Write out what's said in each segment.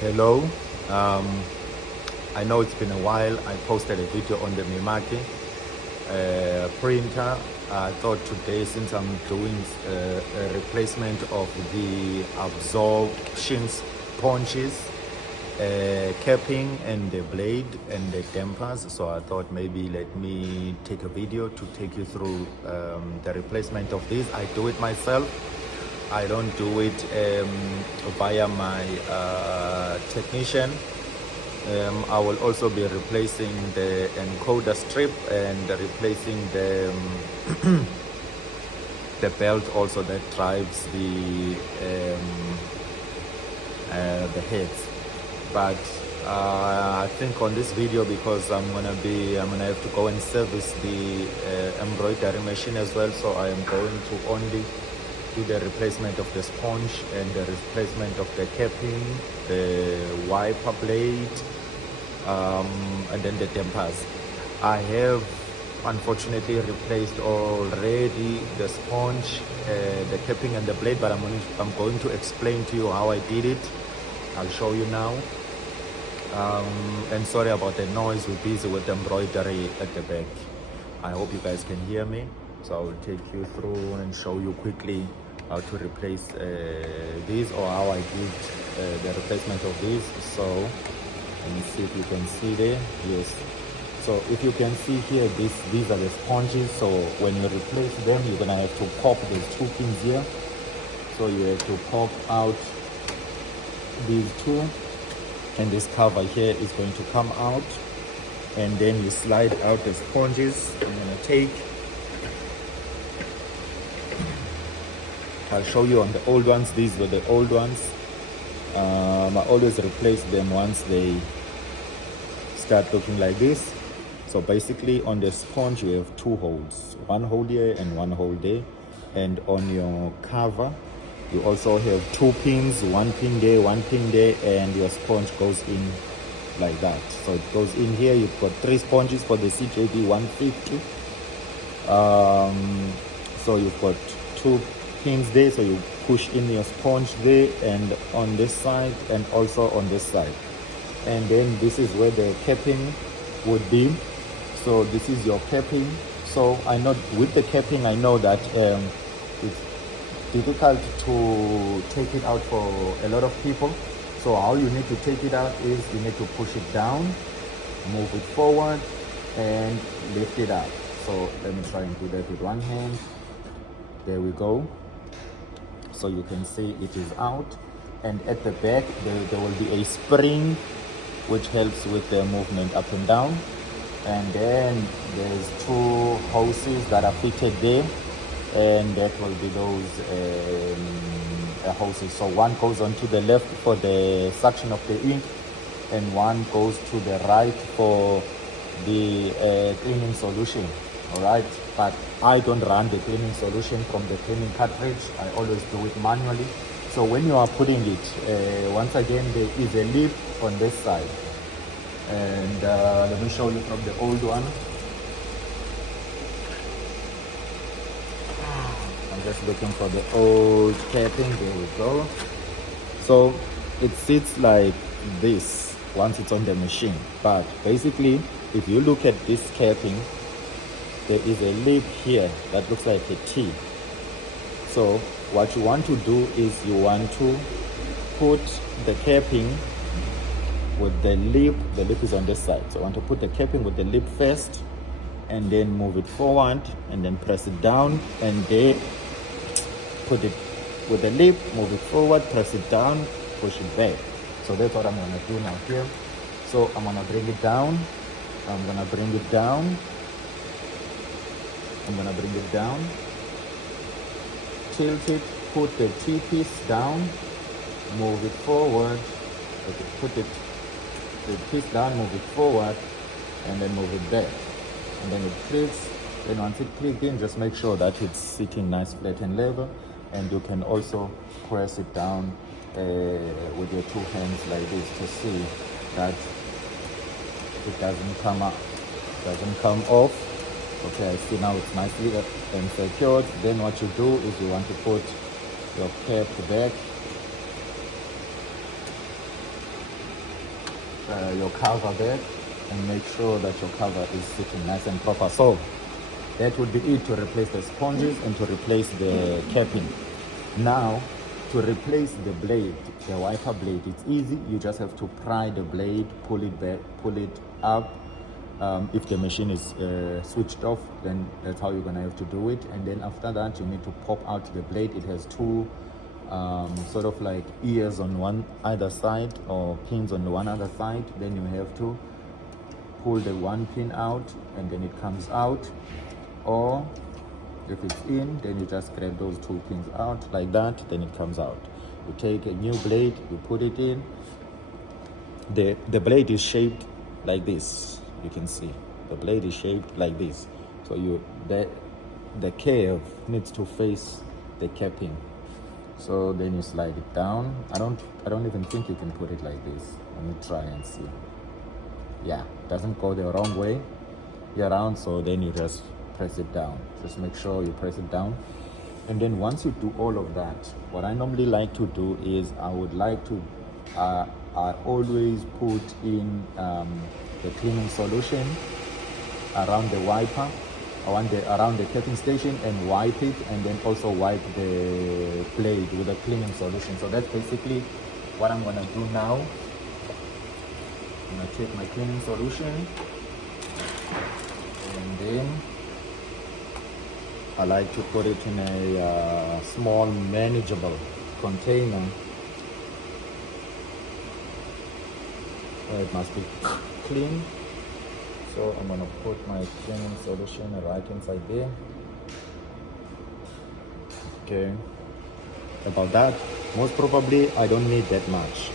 Hello. I know it's been a while. I posted a video on the Mimaki printer. I thought today, since I'm doing a replacement of the absorption sponges, capping and the blade and the dampers, so I thought maybe let me take a video to take you through the replacement of these. I do it myself. I don't do it via my technician. I will also be replacing the encoder strip and replacing the belt also that drives the heads. But I think on this video, because I'm gonna have to go and service the embroidery machine as well, so I am going to only do the replacement of the sponge and the replacement of the capping, the wiper blade, and then the dampers. I have unfortunately replaced already the sponge, the capping and the blade, but I'm going to explain to you how I did it. I'll show you now. And sorry about the noise, we're busy with embroidery at the back. I hope you guys can hear me. So I will take you through and show you quickly how to replace these, or how I did the replacement of these. So let me see if you can see there. Yes. So if you can see here, these are the sponges. So when you replace them, you're gonna have to pop these two pins here. So you have to pop out these two, and this cover here is going to come out, and then you slide out the sponges. I'm gonna take, I'll show you on the old ones. These were the old ones. I always replace them once they start looking like this. So basically on the sponge you have two holes, one hole here and one hole there, and on your cover you also have two pins, one pin there, one pin there, and your sponge goes in like that. So it goes in here. You've got three sponges for the CJV150. So you've got two pins there, so you push in your sponge there, and on this side and also on this side, and then this is where the capping would be. So this is your capping. So I know with the capping, I know that it's difficult to take it out for a lot of people. So how you need to take it out is you need to push it down, move it forward, and lift it up. So let me try and do that with one hand. There we go. So you can see it is out, and at the back there will be a spring which helps with the movement up and down, and then there's two hoses that are fitted there, and that will be those hoses. So one goes onto the left for the suction of the ink, and one goes to the right for the cleaning solution. All right, but I don't run the cleaning solution from the cleaning cartridge. I always do it manually. So when you are putting it, once again, there is a lip on this side, and let me show you from the old one. I'm just looking for the old capping. There we go. So it sits like this once it's on the machine, but basically if you look at this capping, there is a lip here that looks like a T. So what you want to do is you want to put the capping with the lip is on this side. So I want to put the capping with the lip first, and then move it forward, and then press it down, and then put it with the lip, move it forward, press it down, push it back. So that's what I'm gonna do now here. So I'm gonna bring it down, I'm gonna bring it down, I'm gonna bring it down, tilt it, put the T-piece down, move it forward, okay, put the piece down, move it forward, and then move it back. And then it clicks. Then once it clicks in, just make sure that it's sitting nice, flat and level. And you can also press it down with your two hands like this to see that it doesn't come up, doesn't come off. Okay, I see now it's nicely and secured. Then what you do is you want to put your cap back your cover back and make sure that your cover is sitting nice and proper. So that would be it to replace the sponges and to replace the capping. Now, to replace the blade, the wiper blade, it's easy. You just have to pry the blade, pull it back, pull it up. If the machine is switched off, then that's how you're gonna have to do it. And then after that, you need to pop out the blade. It has two sort of like ears on one either side, or pins on the one other side. Then you have to pull the one pin out and then it comes out, or if it's in, then you just grab those two pins out like that, then it comes out. You take a new blade, you put it in. The blade is shaped like this. You can see the blade is shaped like this. So the curve needs to face the capping. So then you slide it down. I don't even think you can put it like this. Let me try and see. Yeah, it doesn't go the wrong way around. So then you just press it down. Just make sure you press it down. And then once you do all of that, what I normally like to do is I would like to I always put in the cleaning solution around the wiper, around the capping station, and wipe it, and then also wipe the blade with a cleaning solution. So that's basically what I'm gonna do now. I'm gonna take my cleaning solution, and then I like to put it in a small manageable container. It must be clean. So I'm gonna put my cleaning solution right inside there. Okay. About that, most probably I don't need that much.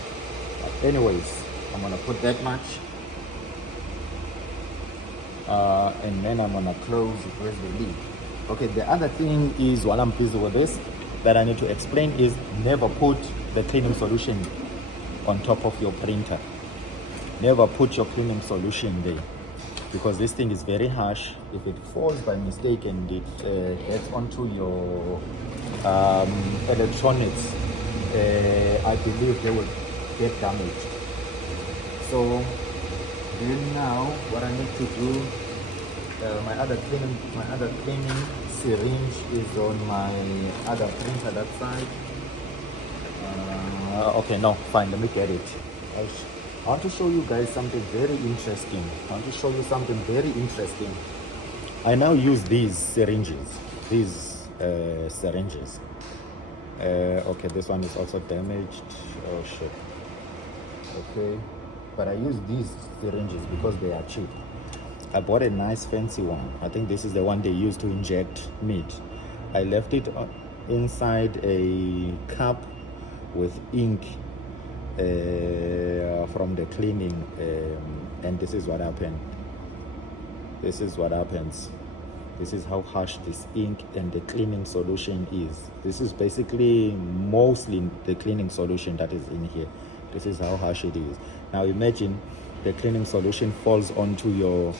But anyways, I'm gonna put that much. And then I'm gonna close the lid. Okay, the other thing is, while I'm busy with this, that I need to explain is never put the cleaning solution on top of your printer. Never put your cleaning solution there, because this thing is very harsh. If it falls by mistake and it gets onto your electronics, I believe they will get damaged. So then now what I need to do, my other cleaning syringe is on my other printer that side. Okay, no, fine, let me get it. I want to show you guys something very interesting. I now use these syringes. Okay, this one is also damaged. Oh shit. Okay, but I use these syringes because they are cheap. I bought a nice fancy one. I think this is the one they use to inject meat. I left it inside a cup with ink from the cleaning, and this is what happened. This is how harsh this ink and the cleaning solution is. This is basically mostly the cleaning solution that is in here. This is how harsh it is. Now imagine the cleaning solution falls onto your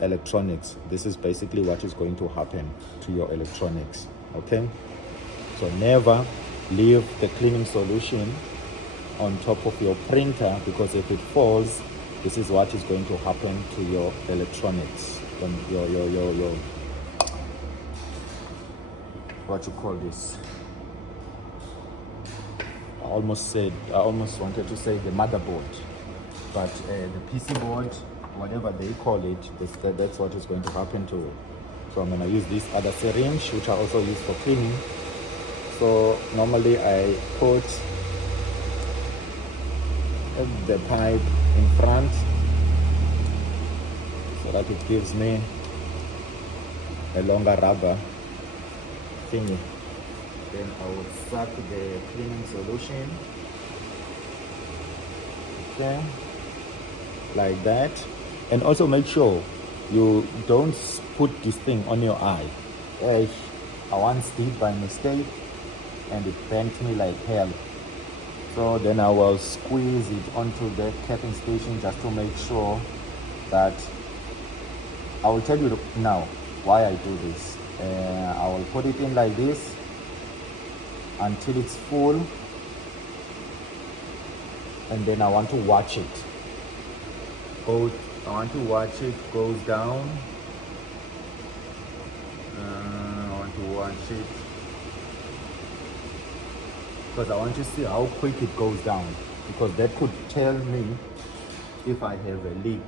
electronics. This is basically what is going to happen to your electronics. Okay, so never leave the cleaning solution on top of your printer, because if it falls, this is what is going to happen to your electronics, your what you call this, I almost wanted to say the motherboard, but the PC board, whatever they call it, that's what is going to happen to it. So I'm going to use this other syringe, which I also use for cleaning. So normally I put the pipe in front so that it gives me a longer rubber thingy. Then I will suck the cleaning solution, okay, like that. And also make sure you don't put this thing on your eye. I once did by mistake and it bent me like hell. So then I will squeeze it onto the capping station just to make sure that, I will tell you now why I do this. I will put it in like this until it's full, and then I want to watch it. I want to watch it goes down. I want to watch it because I want to see how quick it goes down, because that could tell me if I have a leak.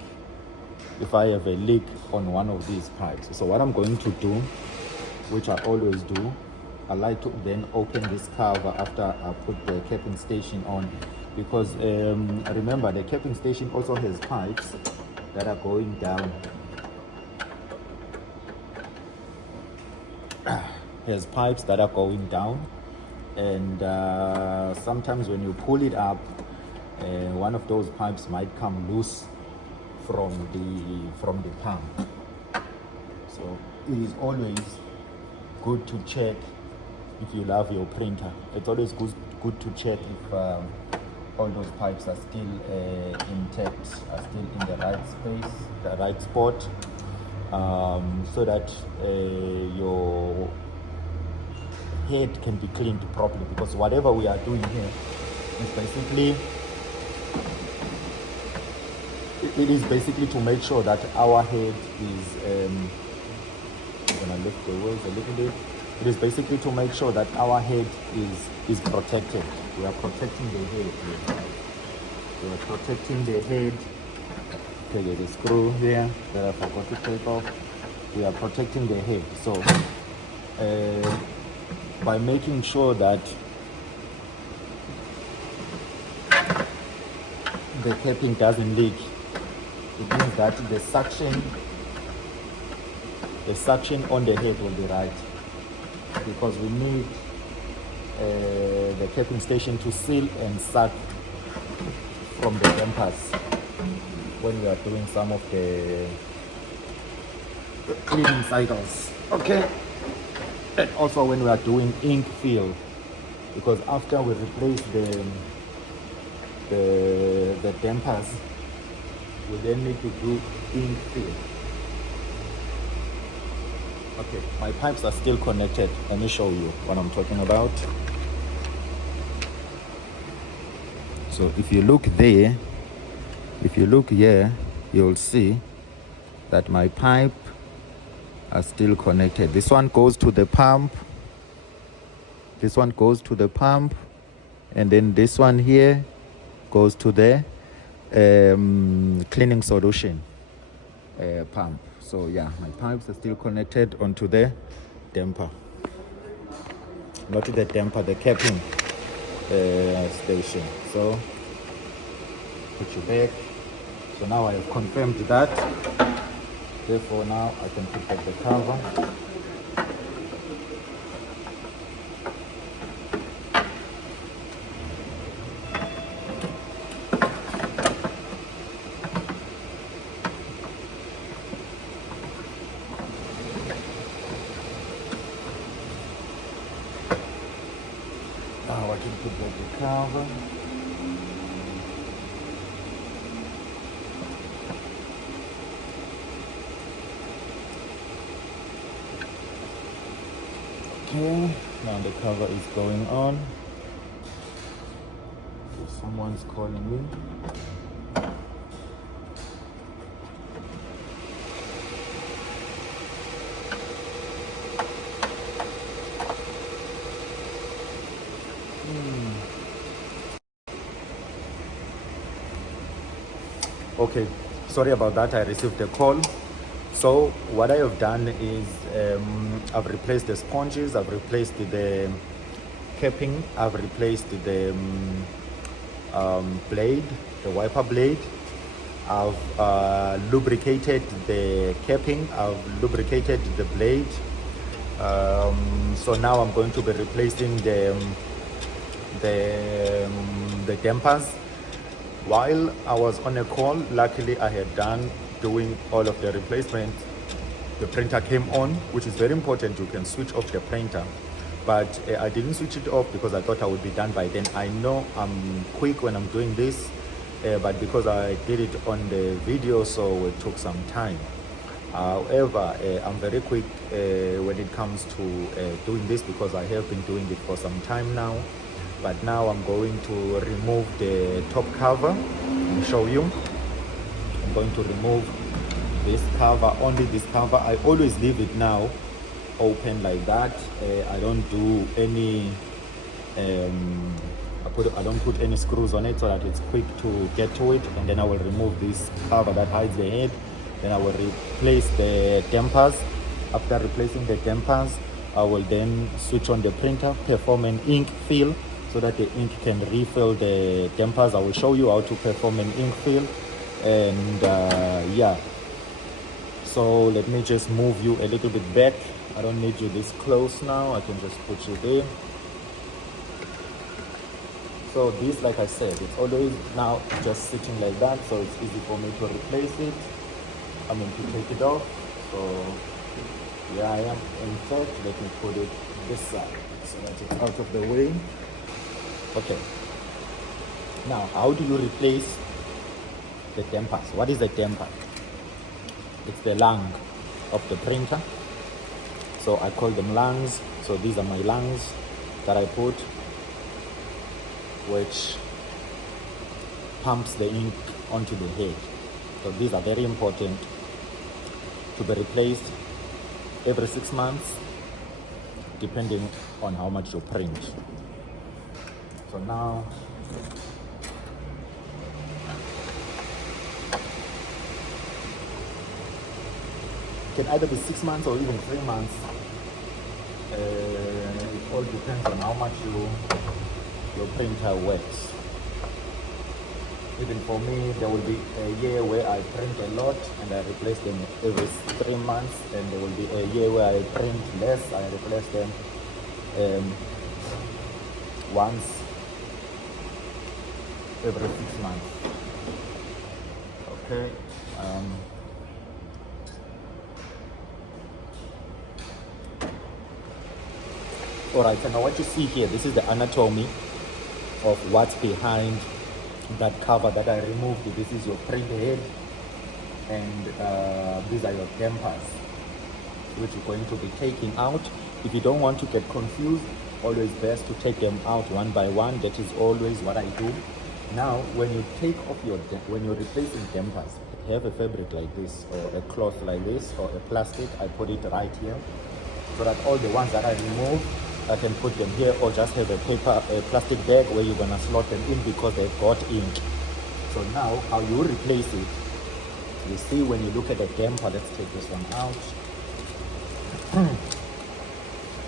If I have a leak on one of these pipes. So what I'm going to do, which I always do, I like to then open this cover after I put the capping station on, because remember the capping station also has pipes that are going down. Has pipes that are going down, and sometimes when you pull it up, one of those pipes might come loose from the pump. So it is always good to check if you love your printer. It's always good to check if all those pipes are still intact, are still in the right space, the right spot, so that your head can be cleaned properly, because whatever we are doing here is basically to make sure that our head is I'm gonna lift the wheels a little bit. It is basically to make sure that our head is protected. We are protecting the head here. We are protecting the head. Okay, there's a screw here that I forgot to take off. We are protecting the head. So by making sure that the capping doesn't leak, it means that the suction on the head will be right, because we need the capping station to seal and suck from the dampers when we are doing some of the cleaning cycles. Okay, and also when we are doing ink fill, because after we replace the dampers, we then need to do ink fill. Okay, my pipes are still connected. Let me show you what I'm talking about. So if you look there, if you look here, you'll see that my pipe are still connected. This one goes to the pump. This one goes to the pump. And then this one here goes to the cleaning solution pump. So yeah, my pipes are still connected onto the damper. Not to the damper, the capping station. So put you back. So now I have confirmed that. Therefore now I can put back the cover. Now I can put back the cover. Okay, now the cover is going on. So someone's calling me. Okay, sorry about that. I received a call. So what I have done is I've replaced the sponges, I've replaced the capping, I've replaced the blade, the wiper blade. I've lubricated the capping, I've lubricated the blade. So now I'm going to be replacing the dampers. While I was on a call, luckily I had done doing all of the replacement. The printer came on, which is very important. You can switch off the printer, but I didn't switch it off because I thought I would be done by then. I know I'm quick when I'm doing this, but because I did it on the video, so it took some time. However, I'm very quick when it comes to doing this, because I have been doing it for some time now. But now I'm going to remove the top cover and show you. I'm going to remove this cover, only this cover. I always leave it now open like that. I don't do any I don't put any screws on it so that it's quick to get to it. And then I will remove this cover that hides the head. Then I will replace the dampers. After replacing the dampers, I will then switch on the printer, perform an ink fill so that the ink can refill the dampers. I will show you how to perform an ink fill. And yeah, so let me just move you a little bit back. I don't need you this close now. I can just put you there. So this, like I said, it's always now just sitting like that, so it's easy for me to replace it. I mean, to take it off. So here I am. In fact, let me put it this side so that it's out of the way. Okay. Now, how do you replace the dampers? What is a damper? It's the lung of the printer. So I call them lungs. So these are my lungs that I put, which pumps the ink onto the head. So these are very important to be replaced every 6 months, depending on how much you print. So now, it can either be 6 months or even 3 months. It all depends on how much your printer works. Even for me, there will be a year where I print a lot and I replace them every 3 months, and there will be a year where I print less, I replace them once every 6 months. Okay. All right, so now what you see here, this is the anatomy of what's behind that cover that I removed. This is your print head, and these are your dampers, which you're going to be taking out. If you don't want to get confused, always best to take them out one by one. That is always what I do. Now, when you take off when you're replacing dampers, have a fabric like this, or a cloth like this, or a plastic. I put it right here, so that all the ones that I remove, I can put them here, or just have a plastic bag where you're gonna slot them in because they've got ink. So now, how you replace it, you see when you look at the damper, let's take this one out.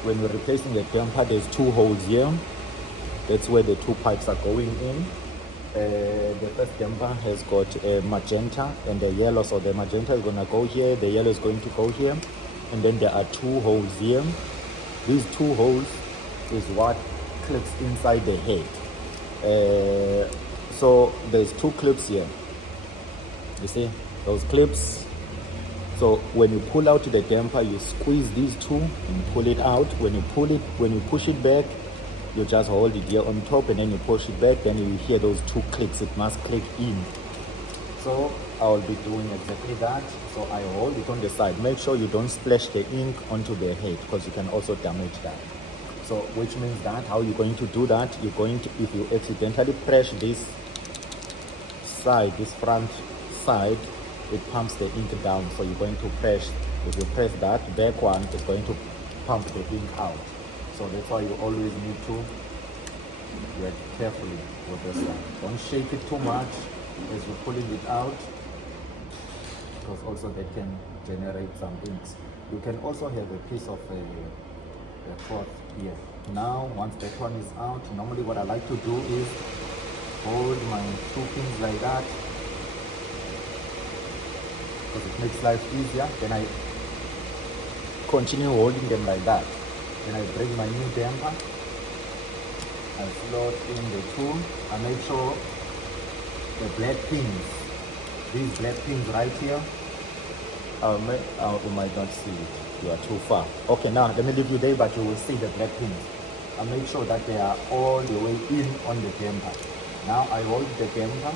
When you're replacing the damper, there's 2 holes here. That's where the 2 pipes are going in. The first damper has got a magenta and a yellow, so the magenta is gonna go here, the yellow is going to go here, and then there are 2 holes here. These 2 holes is what clips inside the head. So there's 2 clips here. You see those clips? So when you pull out the damper, you squeeze these 2 and pull it out. When you push it back, you just hold it here on top, and then you push it back. Then you hear those 2 clicks. It must click in. So I will be doing exactly that. So I hold it on the side. Make sure you don't splash the ink onto the head, because you can also damage that. So which means that how you're going to do that, you're going to, if you accidentally press this side, this front side, it pumps the ink down. So you're going to press, if you press that back one, it's going to pump the ink out. So that's why you always need to work carefully with this one. Don't shake it too much as you're pulling it out, because also that can generate some inks. You can also have a piece of a cloth here. Now, once that one is out, normally what I like to do is hold my 2 pins like that, because it makes life easier. Then I continue holding them like that. Then I bring my new damper, I slot in the 2, I make sure the black pins, these black pins right here, you might not see it, you are too far. Okay, now let me leave you there, but you will see the black pins. I make sure that they are all the way in on the damper. Now I hold the damper,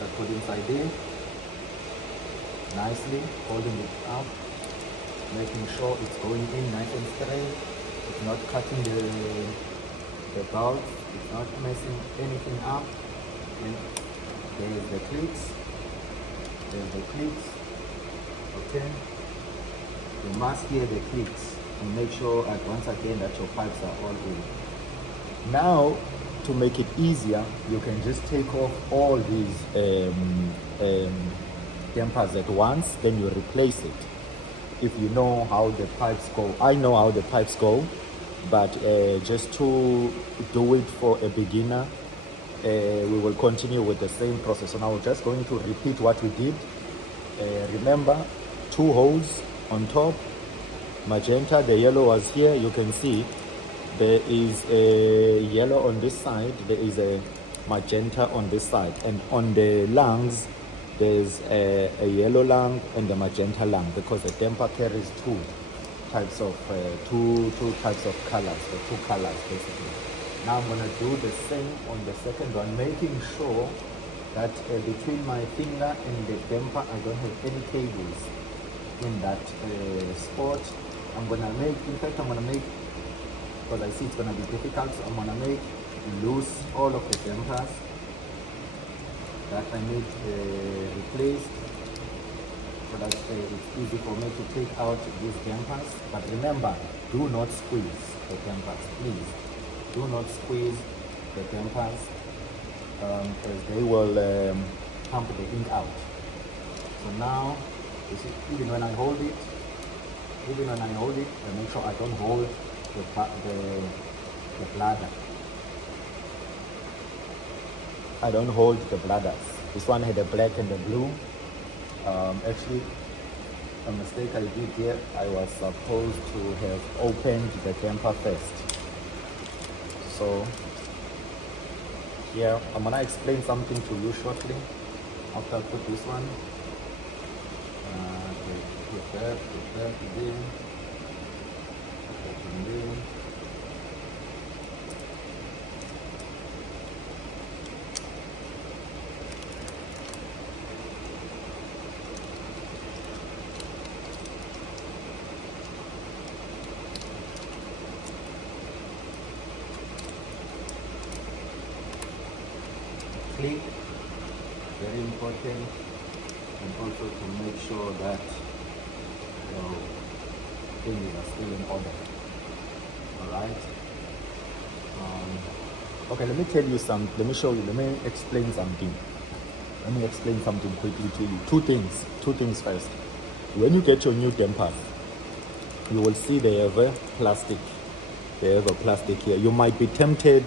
I put inside there, nicely, holding it up, making sure it's going in nice and straight. It's not cutting the bulb, it's not messing anything up. And There's the clicks. There's the clicks. Okay. You must hear the clicks and make sure at once again that your pipes are all in. Now, to make it easier, you can just take off all these dampers at once, then you replace it. If you know how the pipes go, I know how the pipes go, but just to do it for a beginner, we will continue with the same process. So now we're just going to repeat what we did. Remember, 2 holes on top, magenta, the yellow was here. You can see there is a yellow on this side, there is a magenta on this side, and on the lungs there's a yellow lung and a magenta lung, because the damper carries two types of colors, or 2 colors basically. Now I'm gonna do the same on the second one, making sure that between my finger and the damper I don't have any cables in that spot. I'm gonna make, because I see it's gonna be difficult, so I'm gonna make loose all of the dampers that I need replaced, so that it's easy for me to take out these dampers. But remember, do not squeeze the dampers, please. Do not squeeze the dampers, because they will pump the ink out. So now, you see, even when I hold it, I make sure I don't hold the bladder. I don't hold the bladders. This one had a black and a blue. Actually, a mistake I did here, I was supposed to have opened the damper first. So here, I'm gonna explain something to you shortly after I put this one. Put that again. Click, very important, and also to make sure that your things are still in order. Alright. Okay, let me tell you something. Let me explain something. Let me explain something quickly to you. Two things first. When you get your new dampers, you will see they have a plastic. They have a plastic here. You might be tempted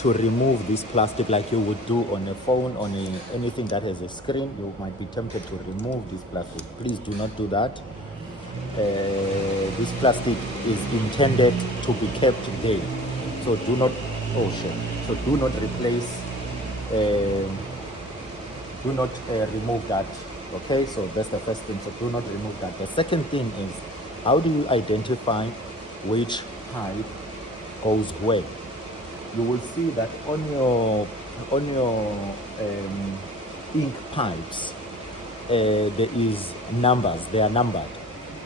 to remove this plastic like you would do on a phone, on anything that has a screen. You might be tempted to remove this plastic. Please do not do that. This plastic is intended to be kept there. So do not, so do not replace, do not remove that. Okay, so that's the first thing. So do not remove that. The second thing is, how do you identify which pipe goes where? You will see that on your ink pipes, there is numbers. They are numbered,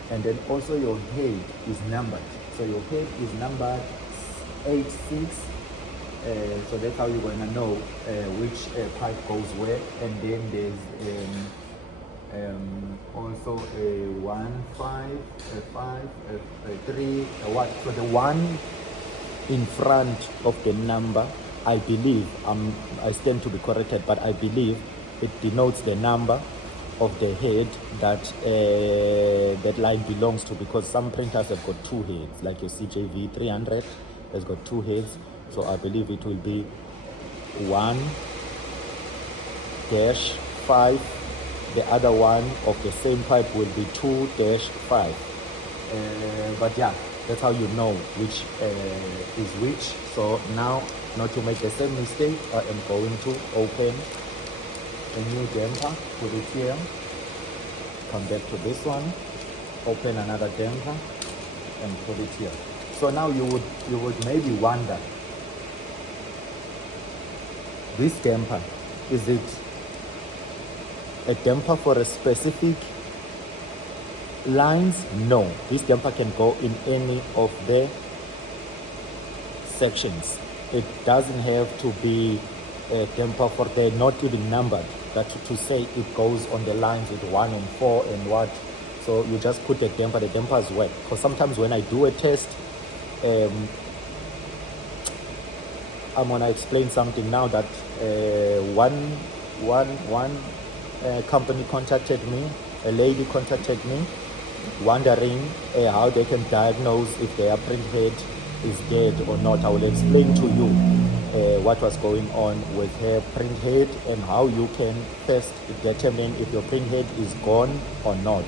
and then also your head is numbered. So your head is numbered 86. So that's how you're gonna know which pipe goes where. And then there's also a 1, 5, a 5, a 3, a what? So the one in front of the number, I believe, I stand to be corrected, but I believe it denotes the number of the head that that line belongs to, because some printers have got 2 heads, like your CJV150 has got 2 heads. So I believe it will be 1-5. The other one of the same pipe will be 2-5. But yeah, that's how you know which is which. So now, not to make the same mistake, I am going to open a new damper, put it here, come back to this one, open another damper and put it here. So now you would maybe wonder, this damper, is it a damper for a specific lines? No, this damper can go in any of the sections. It doesn't have to be damper for the not even numbered, that to say it goes on the lines with 1 and 4 and what. So you just put the dampers work. Because sometimes when I do a test, I'm gonna explain something now that one company contacted me, a lady contacted me, wondering how they can diagnose if their print head is dead or not. I will explain to you what was going on with her print head and how you can first determine if your print head is gone or not.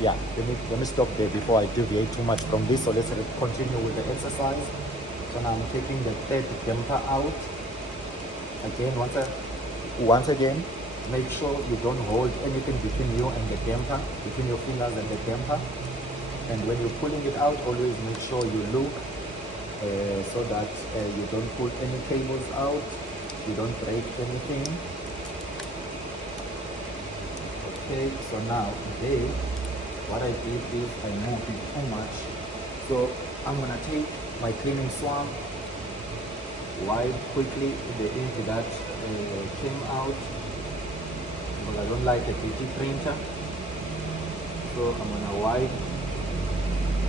Yeah, let me stop there before I deviate too much from this. So let's continue with the exercise. So now I'm taking the third damper out. Again, once again, make sure you don't hold anything between you and the damper, between your fingers and the damper. And when you're pulling it out, always make sure you look so that you don't pull any cables out, you don't break anything. Okay, so now today, what I did is I moved it too much. So I'm gonna take my cleaning swab, wipe quickly the ink that came out, because I don't like a PT printer. So I'm gonna wipe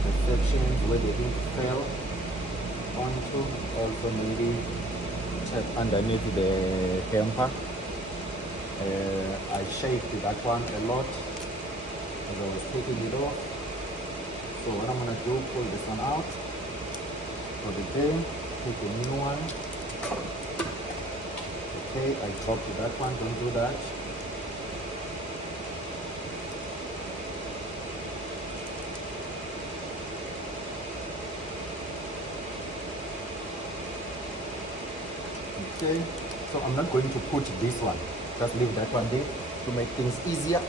the sections where the ink fell onto, also maybe check underneath the damper. I shaped that one a lot as I was taking it off. So what I'm gonna do, pull this one out for the day, take a new one. Okay, I dropped that one, don't do that. Okay, so I'm not going to put this one, just leave that one there to make things easier.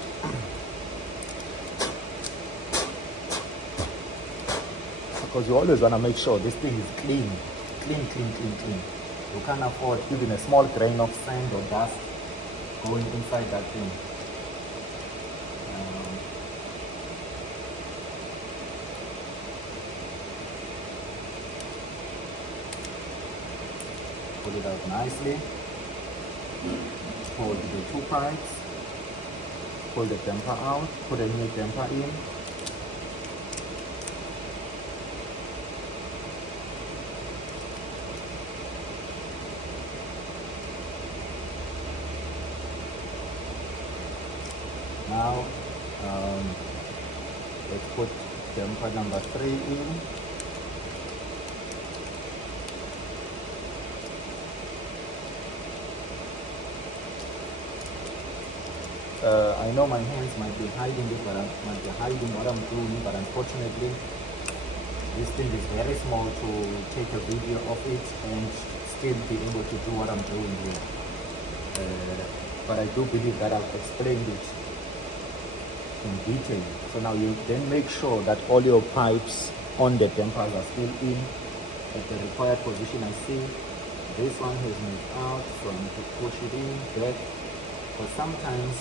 Because you always want to make sure this thing is clean. You can't afford even a small grain of sand or dust going inside that thing. Pull it out nicely. Hold the two parts. Pull the damper out. Put a new damper in. Now, let's put damper number 3 in. I know my hands might be hiding it, but might be hiding what I'm doing, but unfortunately, this thing is very small to take a video of it and still be able to do what I'm doing here. But I do believe that I've explained it in detail. So now you then make sure that all your pipes on the dampers are still in at the required position. I see this one has moved out, so I need to push it in back. But sometimes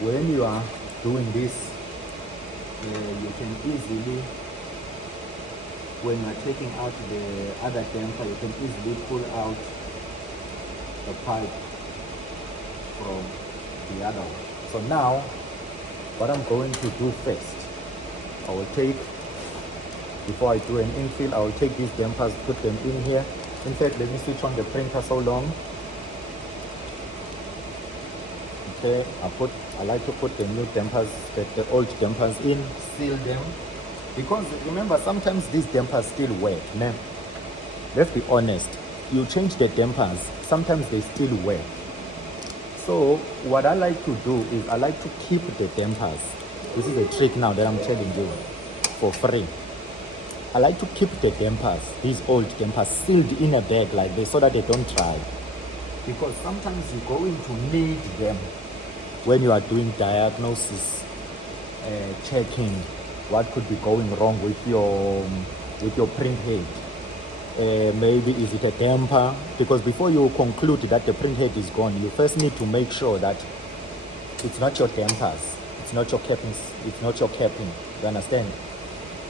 when you are doing this, you can easily, when you are taking out the other damper, you can easily pull out the pipe from the other one. So now, what I'm going to do first, I will take, before I do an infill, I will take these dampers, put them in here. In fact, let me switch on the printer so long. Okay, I like to put the new dampers, the old dampers in, seal them. Because remember, sometimes these dampers still work. Man, let's be honest, you change the dampers, sometimes they still work. So what I like to do is I like to keep the dampers. This is a trick now that I'm telling you for free. I like to keep the dampers, these old dampers, sealed in a bag like this so that they don't dry. Because sometimes you're going to need them when you are doing diagnosis, checking what could be going wrong with your print head. Maybe is it a damper? Because before you conclude that the print head is gone, you first need to make sure that it's not your dampers, it's not your capping, you understand?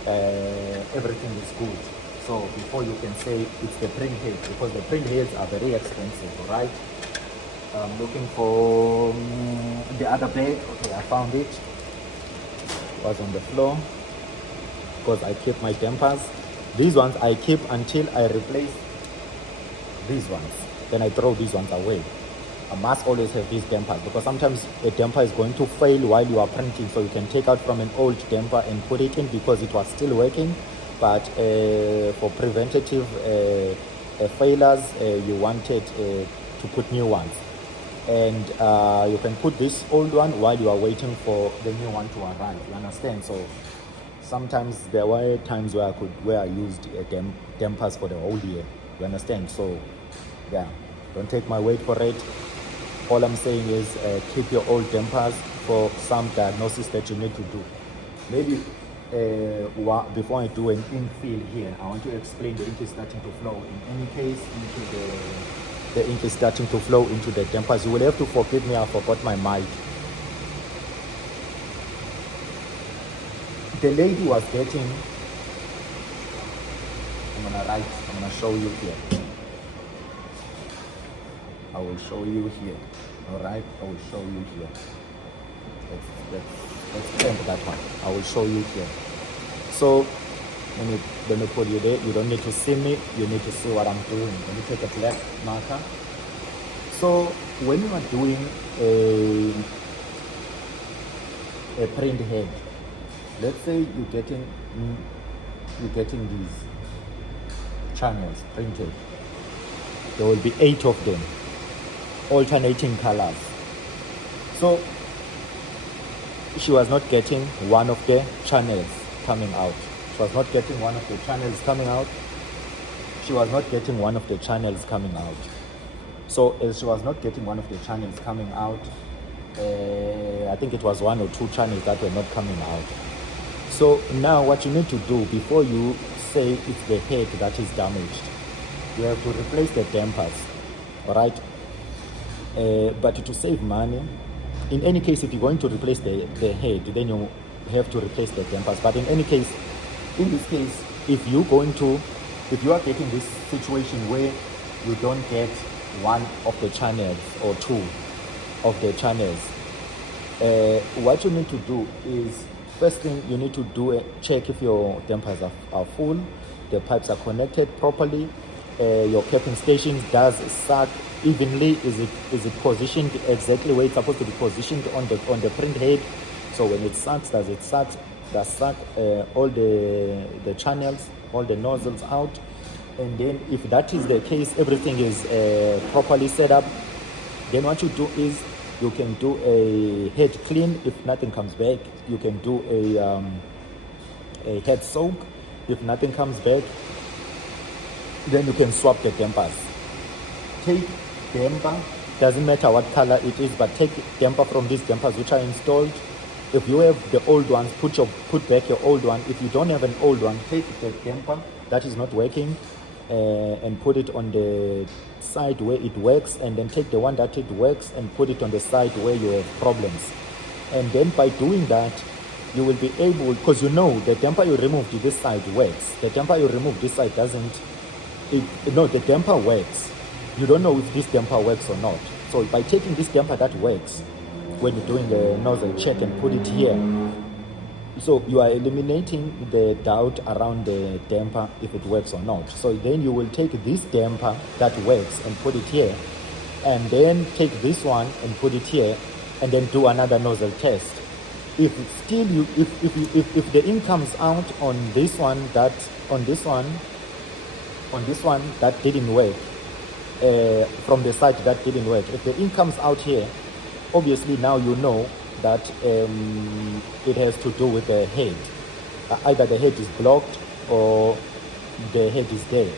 Everything is good. So before you can say it's the print head, because the print heads are very expensive, right? I'm looking for the other bag. Okay, I found it. It was on the floor, because I keep my dampers. These ones I keep until I replace these ones. Then I throw these ones away. I must always have these dampers, because sometimes a damper is going to fail while you are printing, so you can take out from an old damper and put it in because it was still working. But for preventative failures, you wanted to put new ones. And you can put this old one while you are waiting for the new one to arrive. You understand? So sometimes there were times where I used dampers for the whole year. You understand? So yeah, don't take my word for it. All I'm saying is keep your old dampers for some diagnosis that you need to do. Maybe before I do an infill here, I want to explain the ink is starting to flow. In any case, the ink is starting to flow into the dampers. You will have to forgive me, I forgot my mic. The lady was getting, I'm gonna show you here. I will show you here. All right, I will show you here. Let's temp that one. I will show you here. So let me put you there. You don't need to see me. You need to see what I'm doing. Let me take a black marker. So when you are doing a print head, let's say you're getting these channels printed. There will be 8 of them, alternating colors. So she was not getting one of the channels coming out. She was not getting one of the channels coming out. She was not getting one of the channels coming out. So as she was not getting one of the channels coming out, I think it was 1 or 2 channels that were not coming out. So now what you need to do before you say it's the head that is damaged, you have to replace the dampers, all right? But to save money, in any case, if you're going to replace the head, then you have to replace the dampers. But in any case, in this case, if you are getting this situation where you don't get one of the channels or 2 of the channels, what you need to do is, first thing you need to do a check if your dampers are full, the pipes are connected properly, your capping station does suck evenly, is it positioned exactly where it's supposed to be positioned on the print head. So when it sucks, does suck all the channels, all the nozzles out? And then if that is the case, everything is properly set up, then what you do is you can do a head clean. If nothing comes back, you can do a head soak. If nothing comes back, then you can swap the dampers. Take damper, doesn't matter what color it is, but take damper from these dampers which are installed. If you have the old ones, put back your old one. If you don't have an old one, take the damper that is not working and put it on the side where it works, and then take the one that it works and put it on the side where you have problems. And then by doing that, you will be able, because the damper you removed this side works. The damper you removed this side doesn't. The damper works. You don't know if this damper works or not. So by taking this damper that works, when you're doing the nozzle check and put it here, so you are eliminating the doubt around the damper if it works or not. So then you will take this damper that works and put it here, and then take this one and put it here, and then do another nozzle test. If still if the ink comes out on this one that didn't work, from the side that didn't work, if the ink comes out here, obviously now you know that it has to do with the head. Either the head is blocked or the head is dead.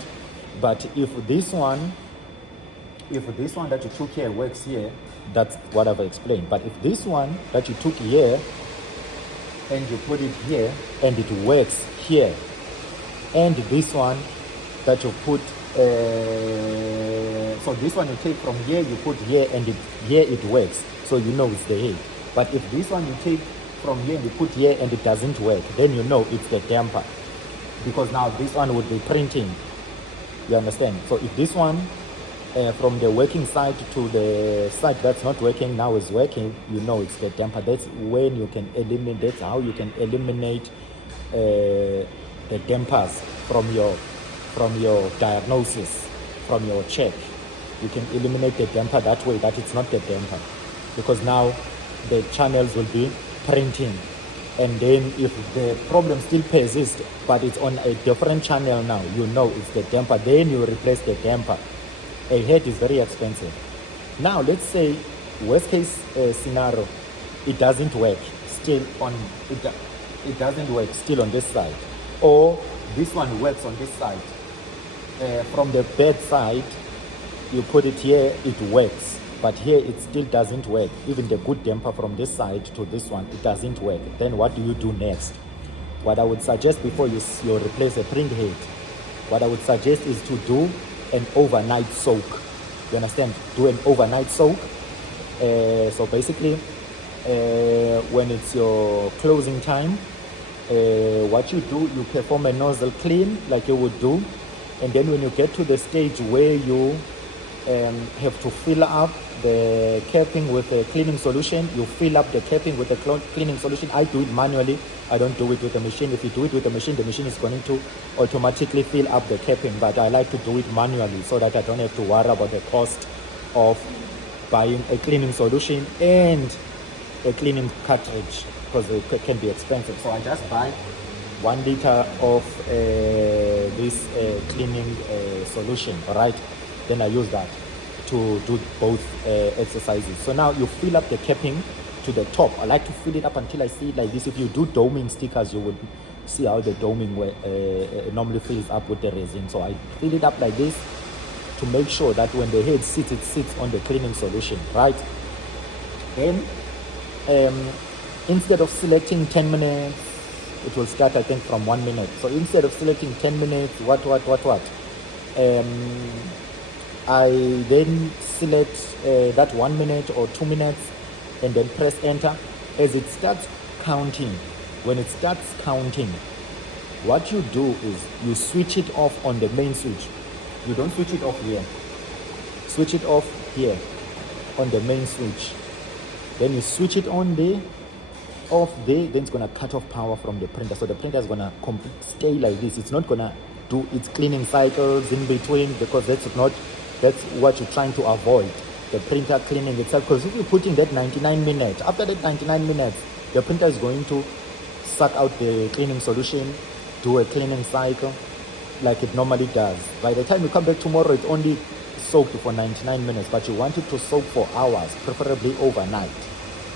But if this one that you took here works here, that's what I've explained. But if this one that you took here and you put it here and it works here, and this one that you put, so this one you take from here, you put here, and here it works, so you know it's the head. But if this one you take from here and you put here and it doesn't work, then you know it's the damper. because now this one would be printing. You understand? So if this one from the working side to the side that's not working now is working, you know it's the damper. That's when you can eliminate, that's how you can eliminate the dampers from your diagnosis, from your check. You can eliminate the damper that way, that it's not the damper, because now the channels will be printing. And then if the problem still persists, but it's on a different channel now, you know it's the damper, then you replace the damper. A head is very expensive. Now let's say worst case scenario, it doesn't work still on it doesn't work still on this side, or this one works on this side. From the bad side, you put it here, it works, but here it still doesn't work. Even the good damper from this side to this one, it doesn't work. Then what do you do next? What I would suggest before you replace a print head, what I would suggest is to do an overnight soak. You understand? Do an overnight soak. So basically, when it's your closing time, what you do, you perform a nozzle clean like you would do, and then when you get to the stage where you have to fill up the capping with a cleaning solution, you fill up the capping with a cleaning solution. I do it manually, I don't do it with a machine. If you do it with a machine, the machine is going to automatically fill up the capping, but I like to do it manually so that I don't have to worry about the cost of buying a cleaning solution and a cleaning cartridge, because it can be expensive. So I just buy 1 liter of this cleaning solution, all right? Then I use that to do both exercises. So now you fill up the capping to the top. I like to fill it up until I see it like this. If you do doming stickers, you would see how the doming normally fills up with the resin. So I fill it up like this to make sure that when the head sits, it sits on the cleaning solution, right? Then instead of selecting 10 minutes, it will start I think from 1 minute. So instead of selecting 10 minutes, what I then select that 1 minute or 2 minutes and then press enter. As it starts counting, when it starts counting, what you do is you switch it off on the main switch. You don't switch it off here. Switch it off here on the main switch. Then you switch it on there, off there, then it's gonna cut off power from the printer. So the printer is gonna stay like this. It's not gonna do its cleaning cycles in between, because that's what you're trying to avoid, the printer cleaning itself. Because if you're putting that 99 minutes, after that 99 minutes, the printer is going to suck out the cleaning solution, do a cleaning cycle like it normally does. By the time you come back tomorrow, it's only soaked for 99 minutes, but you want it to soak for hours, preferably overnight.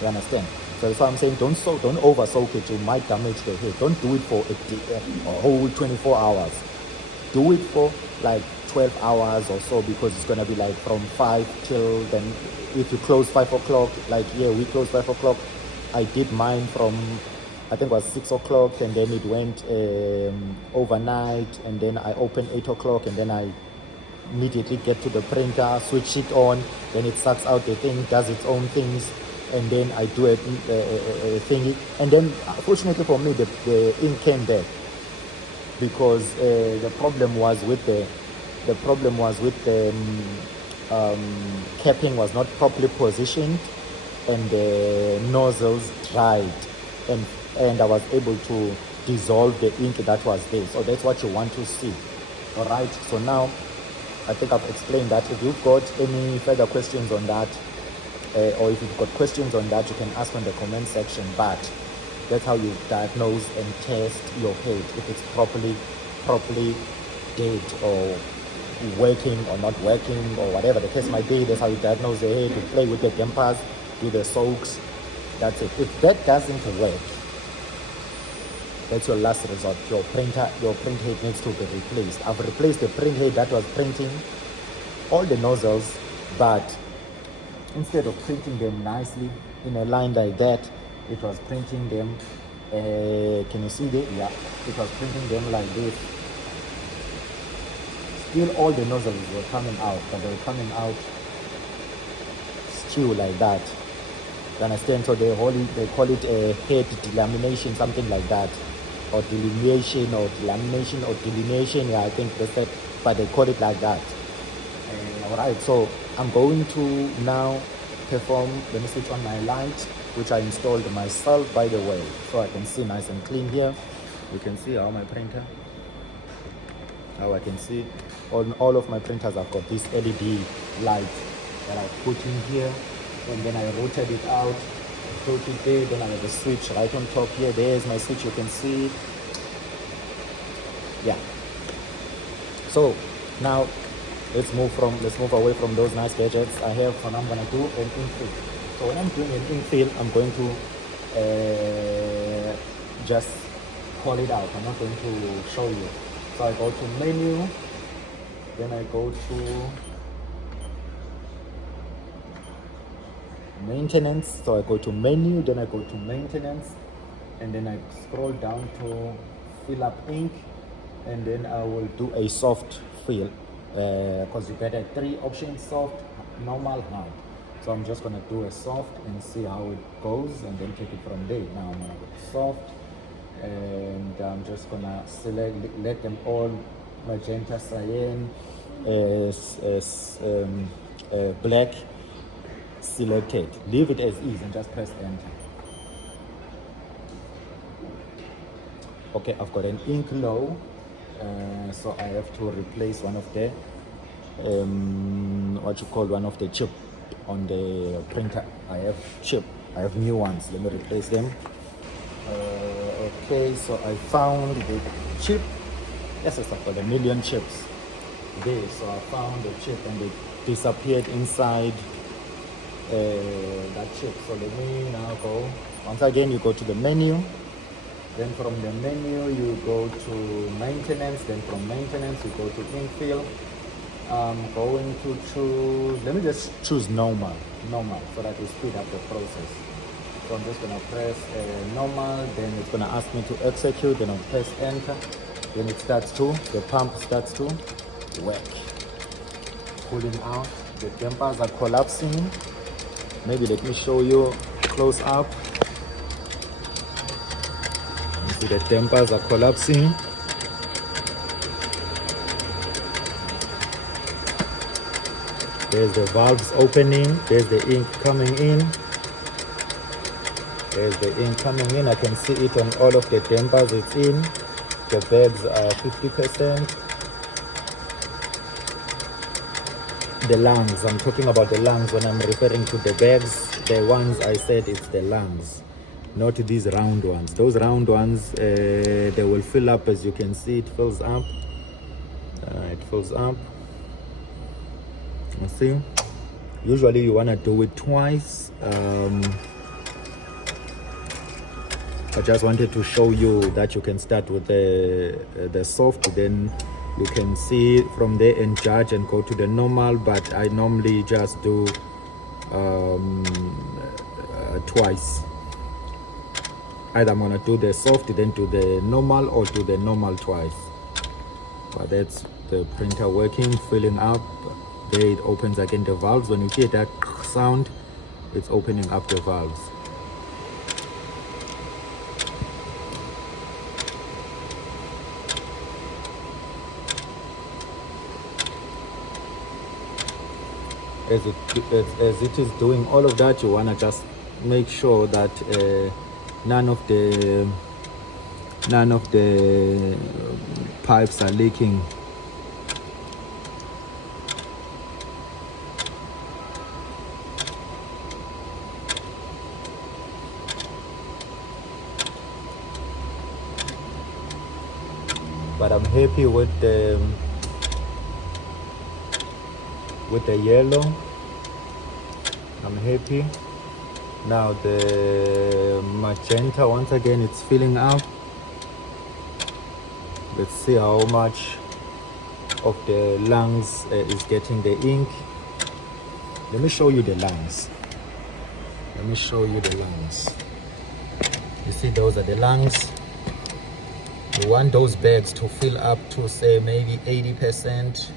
You understand? So that's why I'm saying don't over soak it, you might damage the head. Don't do it for a whole 24 hours. Do it for like 12 hours or so, because it's going to be like from 5 till then. If you close 5 o'clock, like here we close 5 o'clock, I did mine from I think it was 6 o'clock, and then it went overnight, and then I opened 8 o'clock, and then I immediately get to the printer, switch it on, then it sucks out the thing, does its own things, and then I do a thingy, and then fortunately for me the ink came back, because the problem was with the capping was not properly positioned, and the nozzles dried, and I was able to dissolve the ink that was there. So that's what you want to see. All right, so now I think I've explained that. If you've got any further questions on that, or if you've got questions on that, you can ask on the comment section. But that's how you diagnose and test your head, if it's properly dead or working or not working, or whatever the case might be. That's how you diagnose the head. You play with the dampers, do the soaks. That's it. If that doesn't work, that's your last resort. Your print head needs to be replaced. I've replaced the print head that was printing all the nozzles, but instead of printing them nicely in a line like that, it was printing them, can you see that? Yeah, it was printing them like this. Still all the nozzles were coming out, but they were coming out still like that. You understand? So they call it a head delamination, something like that. or delineation or lamination or delineation. Yeah, I think that's it, but they call it like that. All right, so I'm going to now perform. Let me switch on my light, which I installed myself, by the way, so I can see nice and clean here. You can see how my printer, how I can see all of my printers have got this LED light that I put in here, and then I rotate it out, put it there, then I have a switch right on top here. There's my switch, you can see. Yeah, so now let's move away from those nice gadgets I have. And I'm gonna do an infill. So when I'm doing an infill, I'm going to just call it out. I'm not going to show you. So I go to menu, then I go to maintenance. So I go to menu, then I go to maintenance, and then I scroll down to fill up ink, and then I will do a soft fill, because you get 3 options: soft, normal, hard. So I'm just gonna do a soft and see how it goes, and then take it from there. Now I'm gonna go soft, and I'm just gonna select, let them all magenta, cyan, black selected. Leave it as is and just press enter. Okay, I've got an ink low, so I have to replace one of the one of the chip on the printer. I have new ones. Let me replace them. Okay, so I found the chip. Yes, I've got a million chips there. So I found the chip and it disappeared inside that chip. So let me now go. Once again, you go to the menu. Then from the menu, you go to maintenance. Then from maintenance, you go to infill. I'm going to choose, let me just choose normal, so that will speed up the process. So I'm just gonna press normal, then it's gonna ask me to execute, then I'll press enter. Then it starts to, the pump starts to work. Pulling out, the dampers are collapsing. Maybe let me show you close up. You see the dampers are collapsing. There's the valves opening, there's the ink coming in. There's the ink coming in. I can see it on all of the dampers it's in. The bags are 50%. The lungs, I'm talking about the lungs when I'm referring to the bags. The ones I said, it's the lungs, not these round ones. Those round ones, they will fill up. As you can see, it fills up. It fills up. You see, usually you want to do it twice. I just wanted to show you that you can start with the soft, then you can see from there and judge and go to the normal. But I normally just do twice. Either I'm gonna do the soft, then do the normal, or do the normal twice. But that's the printer working, filling up. There it opens again the valves. When you hear that sound, it's opening up the valves. As it is doing all of that, you want to just make sure that none of the pipes are leaking. But I'm happy with the yellow. I'm happy. Now the magenta, once again, it's filling up. Let's see how much of the lungs is getting the ink. Let me show you the lungs. You see, those are the lungs. You want those bags to fill up to, say, maybe 80%.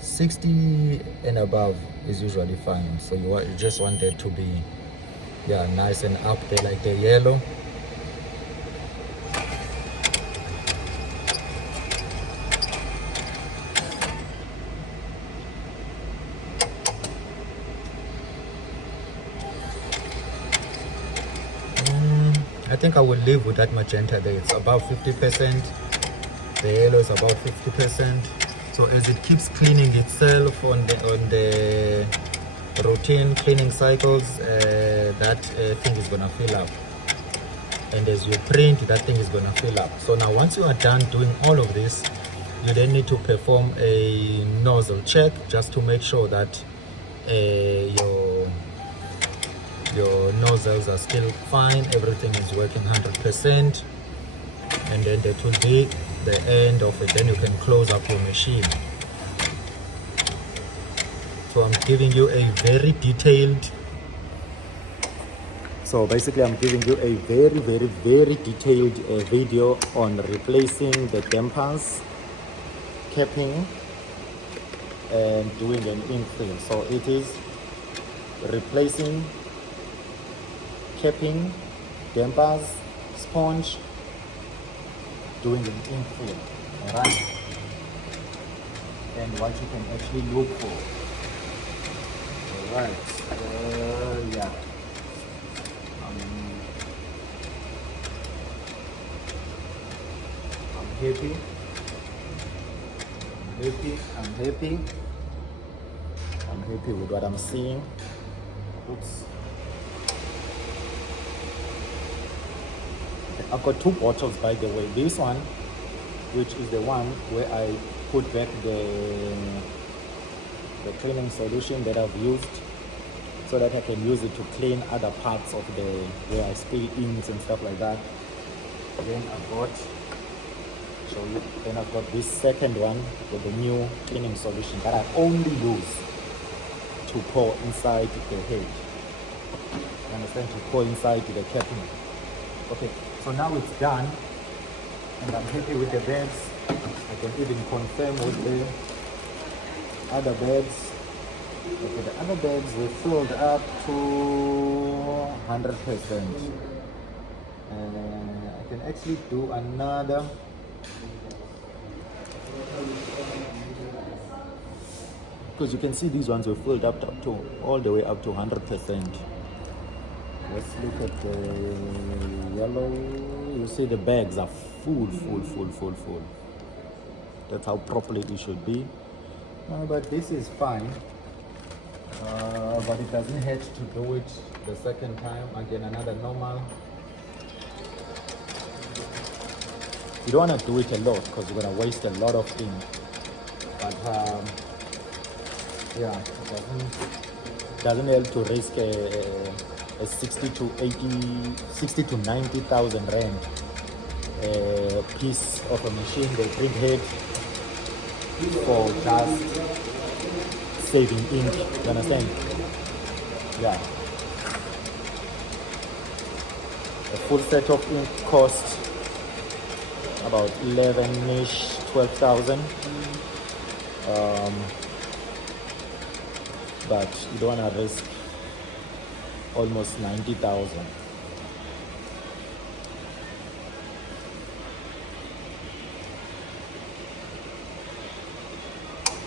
60 and above is usually fine. So you just want it to be, yeah, nice and up there like the yellow. I think I will leave with that magenta there. It's about 50%. The yellow is about 50%. So as it keeps cleaning itself on the routine cleaning cycles, that thing is gonna fill up. And as you print, that thing is gonna fill up. So now once you are done doing all of this, you then need to perform a nozzle check just to make sure that your nozzles are still fine, everything is working 100%, and then that will be the end of it. Then you can close up your machine. So I'm giving you a very detailed, so basically I'm giving you a very detailed video on replacing the dampers, capping, and doing an infill. So it is replacing, capping, dampers, sponge, doing an infill. Alright? And what you can actually look for. Alright. Yeah. I'm happy. I'm happy with what I'm seeing. Oops. I've got two bottles, by the way. This one, which is the one where I put back the cleaning solution that I've used, so that I can use it to clean other parts of the where I spill inks and stuff like that. Then I've got, show you. Then I've got this second one with the new cleaning solution that I only use to pour inside the head. You understand? To pour inside the capping. Okay, so now it's done, and I'm happy with the bags. I can even confirm with the other bags. Okay, the other bags were filled up to 100%. I can actually do another. Because you can see these ones were filled up to all the way up to 100%. Let's look at the yellow. You see the bags are full. That's how properly it should be. But this is fine. But it doesn't hurt to do it the second time. Again, another normal. You don't want to do it a lot because you're going to waste a lot of ink. But yeah, it doesn't help to risk a 60 to 90,000 rand piece of a machine, the print head, for just saving ink. You understand? Yeah. A full set of ink costs about 11-ish, 12,000. But you don't want to risk almost 90,000.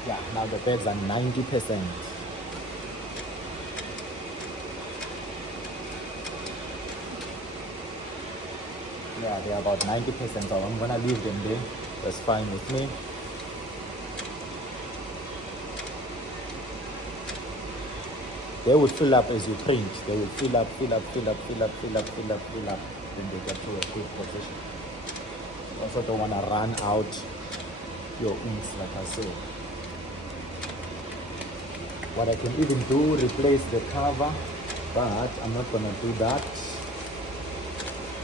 Yeah, now the bags are 90%. Yeah, they're about 90%, so I'm gonna leave them there. That's fine with me. They would fill up as you print. They will fill up. Then they get to a good position. You also don't want to run out your inks, like I said. What I can even do, replace the cover, but I'm not gonna do that.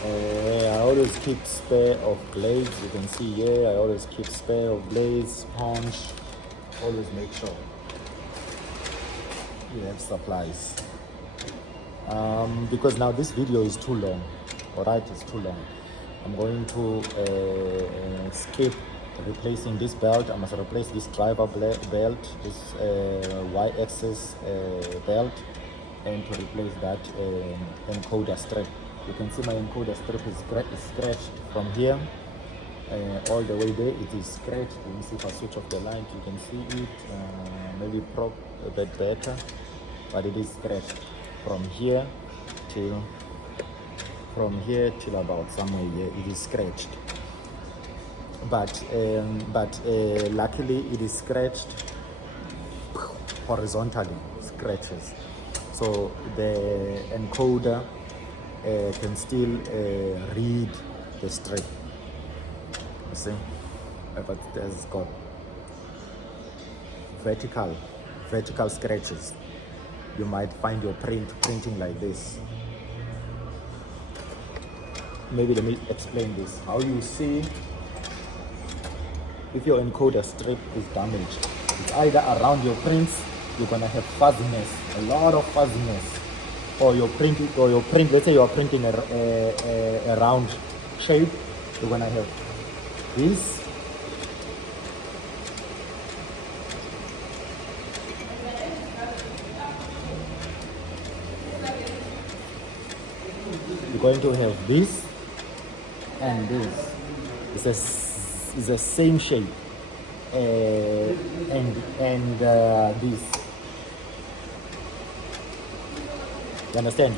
I always keep spare of blades. You can see here, I always keep spare of blades, sponge. Always make sure you have supplies. Because now this video is too long. Alright, it's too long. I'm going to skip replacing this belt. I must replace this driver belt, this Y-axis belt, and to replace that encoder strip. You can see my encoder strip is scratched from here all the way there. It is scratched. You can see if I switch off the light, you can see it. Maybe prop a bit better, but it is scratched from here till from here till about somewhere here, it is scratched. But luckily it is scratched horizontally, scratches. So the encoder can still read the strip. You see, but there's got vertical scratches. You might find your printing like this. Maybe let me explain this. How you see if your encoder strip is damaged, it's either around your prints, you're gonna have fuzziness, a lot of fuzziness, or your print, let's say you're printing a round shape, you're gonna have this. You're going to have this and this. It's the same shape, and this. You understand?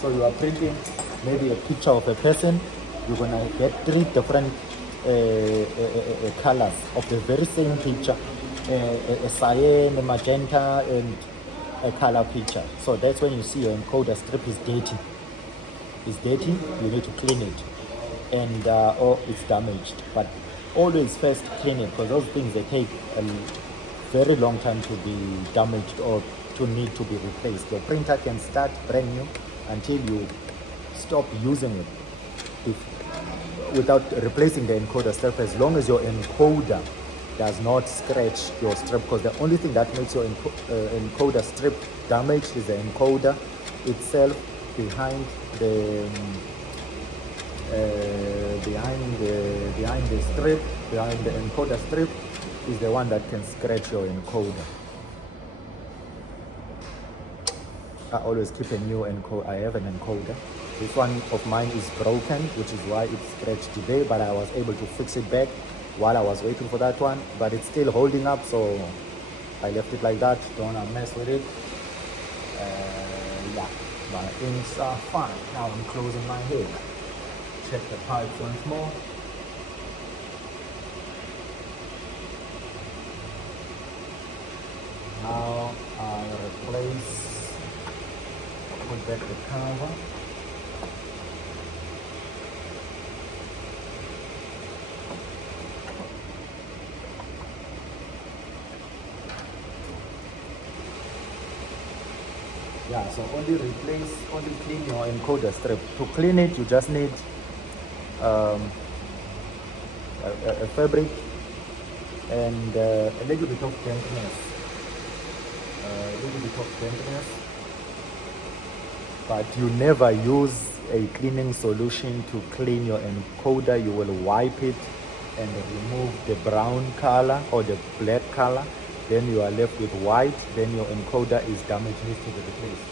So you are printing maybe a picture of a person. You're gonna get 3 different colors of the very same picture, a cyan, a magenta, and a color picture. So that's when you see your encoder strip is dirty. It's dirty. You need to clean it, and or it's damaged. But always first clean it, because those things, they take a very long time to be damaged or to need to be replaced. Your printer can start brand new until you stop using it without replacing the encoder strip, as long as your encoder does not scratch your strip, because the only thing that makes your encoder strip damaged is the encoder itself behind the strip, behind the encoder strip, is the one that can scratch your encoder. I always keep a new encoder. I have an encoder. This one of mine is broken, which is why it's scratched today, but I was able to fix it back while I was waiting for that one, but it's still holding up, so I left it like that. Don't wanna mess with it. Yeah, but things are fine. Now I'm closing my head. Check the pipes once more. Now I put back the cover. Yeah, so only clean your encoder strip. To clean it, you just need a fabric and a little bit of dampness. But you never use a cleaning solution to clean your encoder. You will wipe it and remove the brown color or the black color. Then you are left with white. Then your encoder is damaged, needs to be replaced.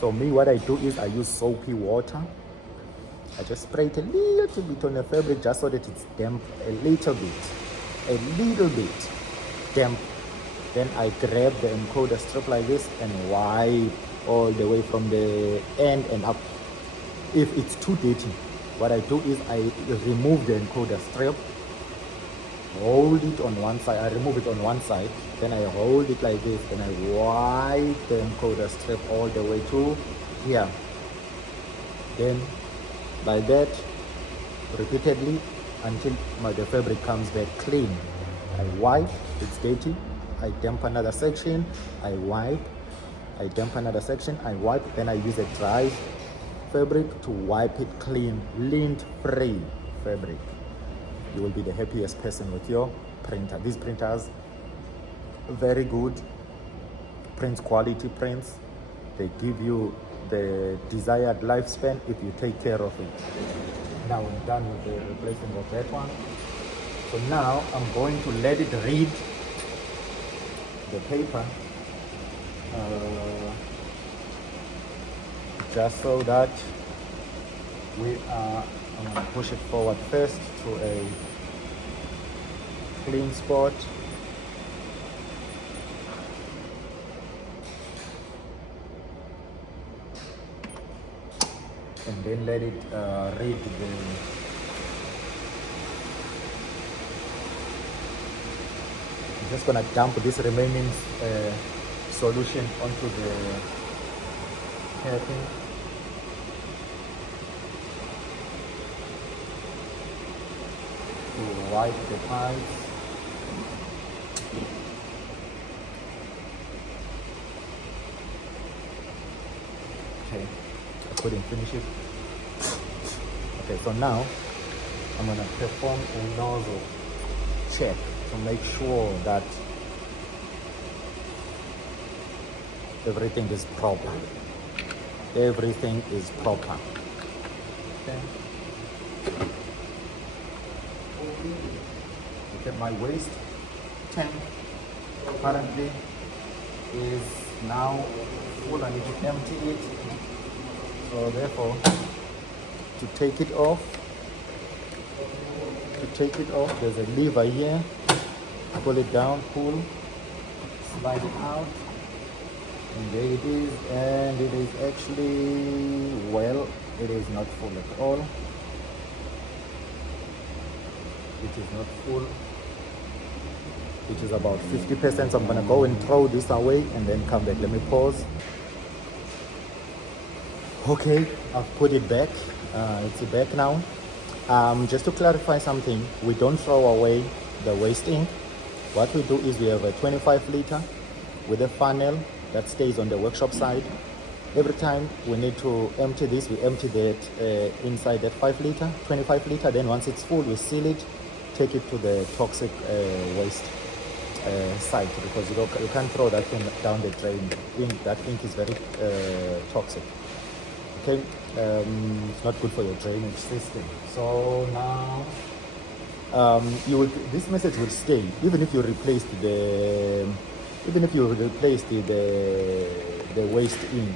So me, what I do is I use soapy water. I just spray it a little bit on the fabric just so that it's damp a little bit damp. Then I grab the encoder strip like this and wipe all the way from the end and up. If it's too dirty, what I do is I remove the encoder strip, hold it on one side. I remove it on one side, then I hold it like this, then I wipe the encoder strip all the way to here. Then like that, repeatedly until the fabric comes back clean. I wipe, it's dirty, I damp another section, I wipe, I damp another section, I wipe, then I use a dry fabric to wipe it clean, lint-free fabric. You will be the happiest person with your printer. These printers, very good print quality prints. They give you the desired lifespan if you take care of it. Now I'm done with the replacement of that one. So now I'm going to let it read the paper, just so that I'm going to push it forward first to clean spot. And then let it read the I'm just gonna dump this remaining solution onto the hairpin. To wipe the pipes. Okay, I couldn't finish it. Okay, so now I'm gonna perform a nozzle check to make sure that everything is proper. Everything is proper. Okay. Look at my waste tank. Currently is now full. I need to empty it. So therefore, to take it off, there's a lever here. Pull it down, pull, slide it out, and there it is. And it is actually, well, it is not full at all. It is not full. It is about 50%. So I'm gonna go and throw this away and then come back. Let me pause. Okay, I've put it back. It's back now. Just to clarify something, we don't throw away the waste ink. What we do is we have a 25 liter with a funnel that stays on the workshop side. Every time we need to empty this, we empty that inside that 25 liter. Then once it's full, we seal it, take it to the toxic waste site, because you can't throw that thing down the drain. That ink is very toxic. Okay, it's not good for your drainage system. So now this message will stay even if you replaced the waste ink.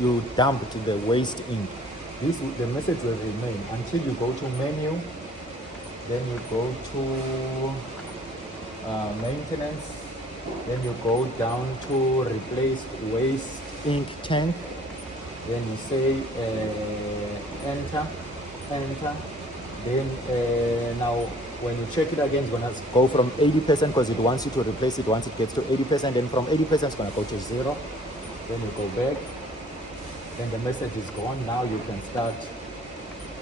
You dumped the waste ink. The message will remain until you go to menu, then you go to maintenance, then you go down to replace waste ink tank, then you say enter. Then now when you check it again, it's gonna go from 80% because it wants you to replace it once it gets to 80%. Then from 80% it's gonna go to 0. Then you go back. Then the message is gone. Now you can start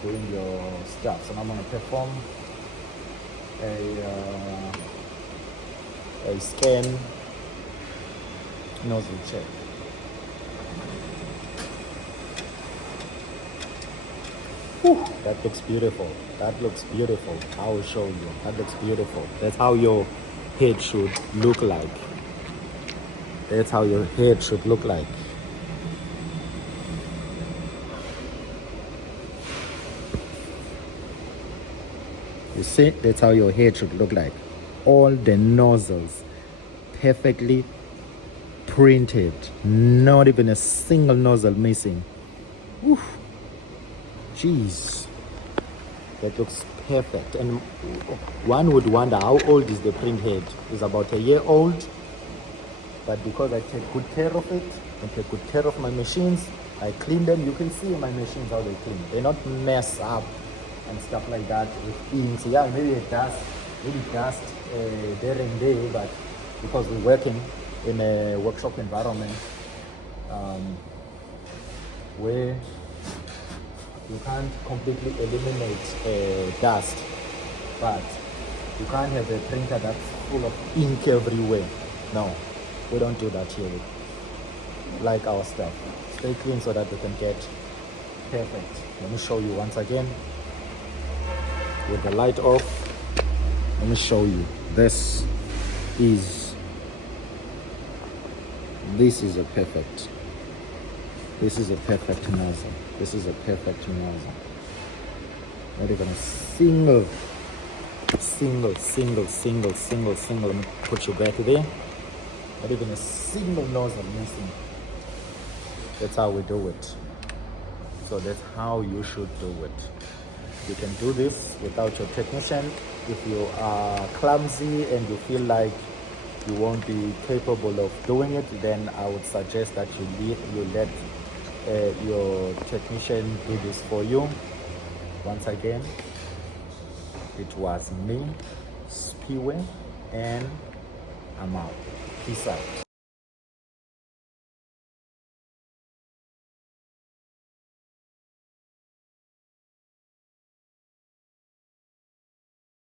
doing your stuff. So now I'm gonna perform a scan nozzle check. Whew, that looks beautiful. That looks beautiful. I will show you. That looks beautiful. That's how your head should look like. That's how your head should look like. You see, that's how your head should look like. All the nozzles perfectly printed. Not even a single nozzle missing. Whew. Jeez, that looks perfect. And one would wonder, how old is the print head? It's about a year old, but because I take good care of it and take good care of my machines, I clean them. You can see my machines how they clean. They not mess up and stuff like that with inks. Yeah, maybe dust there and there, but because we're working in a workshop environment where you can't completely eliminate dust, but you can't have a printer that's full of ink everywhere. No, we don't do that here. We like our stuff. Stay clean so that we can get perfect. Let me show you once again with the light off. Let me show you. This is a perfect. This is a perfect nozzle. This is a perfect nozzle. Not even a single. Let me put you back there. Not even a single nozzle missing. That's how we do it. So that's how you should do it. You can do this without your technician. If you are clumsy and you feel like you won't be capable of doing it, then I would suggest that you let your technician do this for you. Once again, it was me, Spiwe, and I'm out. Peace out.